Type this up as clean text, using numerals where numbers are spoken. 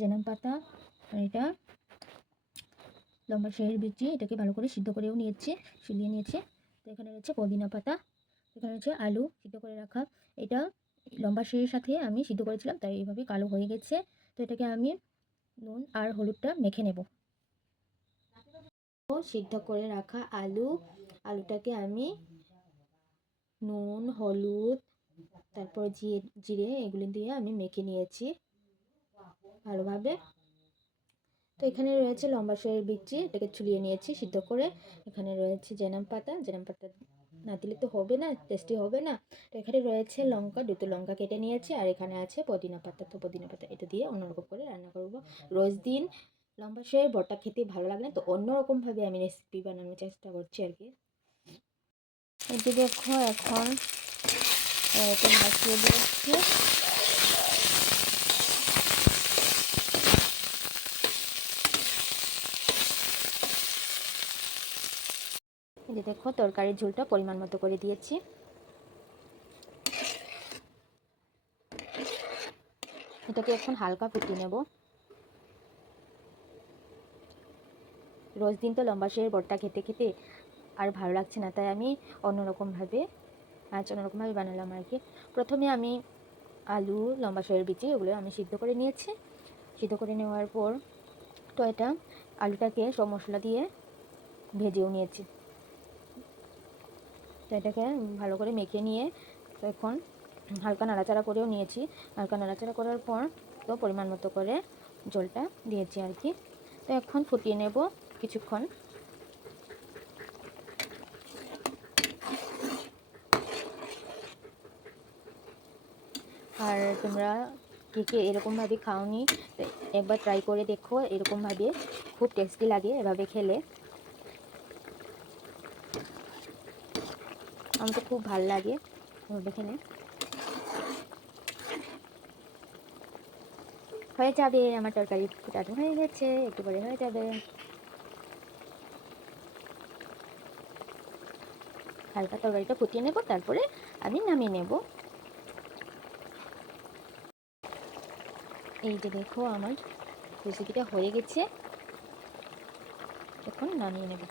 জেনাম পাতা আর এটা লম্বা শাকের বিচি, এটাকে ভালো করে সিদ্ধ করেও সিলিয়ে নিয়েছি। তো এখানে রয়েছে পুদিনা পাতা, এখানে রয়েছে আলু সিদ্ধ করে রাখা। এটা লম্বা শাকের সাথে আমি সিদ্ধ করেছিলাম, তাই এইভাবে কালো হয়ে গেছে। তো এটাকে আমি নুন আর হলুদটা মেখে নেব। সিদ্ধ করে রাখা আলুটাকে আমি নুন, হলুদ, তারপর জিরে এগুলো দিয়ে আমি মেখে নিয়েছি ভালোভাবে। তো এখানে রয়েছে লম্বা শাকের বিচি, এটাকে ছুলিয়ে নিয়েছি সিদ্ধ করে। এখানে রয়েছে জেনাম পাতা না দিলে তো হবে না, টেস্টি হবে না। তো এখানে রয়েছে দুটো লঙ্কা কেটে নিয়েছি, আর এখানে আছে পুদিনা পাতা। তো পুদিনা পাতা এটা দিয়ে অন্যরকম করে রান্না করব। রোজ দিন লম্বা শাকের ভর্তা খেতে ভালো লাগে না, তো অন্যরকমভাবে আমি রেসিপি বানানোর চেষ্টা করছি আর কি। এই যে দেখো, এখন এটা মাখিয়ে দিয়েছি। এই যে দেখো, তরকারির ঝোলটা পরিমাণ মতো করে দিয়েছি। এটাকে এখন হালকা ফুটিয়ে নেব। রোজ দিন তো লম্বা শাকের ভর্তা খেতে খেতে আর ভালো লাগছে না, তাই আমি অন্যরকমভাবে বানালাম আর কি। প্রথমে আমি আলু, লম্বা শাকের বিচি ওগুলো আমি সিদ্ধ করে নিয়েছি। সিদ্ধ করে নেওয়ার পর তো এটা আলুটাকে সব মশলা দিয়ে ভেজেও নিয়েছি। তো এটাকে ভালো করে মেখে নিয়ে তো এখন হালকা নাড়াচাড়া করেও নিয়েছি। হালকা নাড়াচাড়া করার পর তো পরিমাণ মতো করে জলটা দিয়েছি আর কি। তো এখন ফুটিয়ে নেব কিছুক্ষণ। আর তোমরা কে এরকমভাবে খাওনি, তো একবার ট্রাই করে দেখো। এরকমভাবে খুব টেস্টি লাগে এভাবে খেলে। আমার তো খুব ভালো লাগে এভাবে খেলে। হয়ে যাবে, আমার তরকারি ফোটানো হয়ে গেছে, একটু পরে হয়ে যাবে। হালকা তরকারিটা ফুটিয়ে নেব, তারপরে আমি নামিয়ে নেব। এই যে দেখো, আমার রেসিপিটা হয়ে গেছে, এখন নামিয়ে নেব।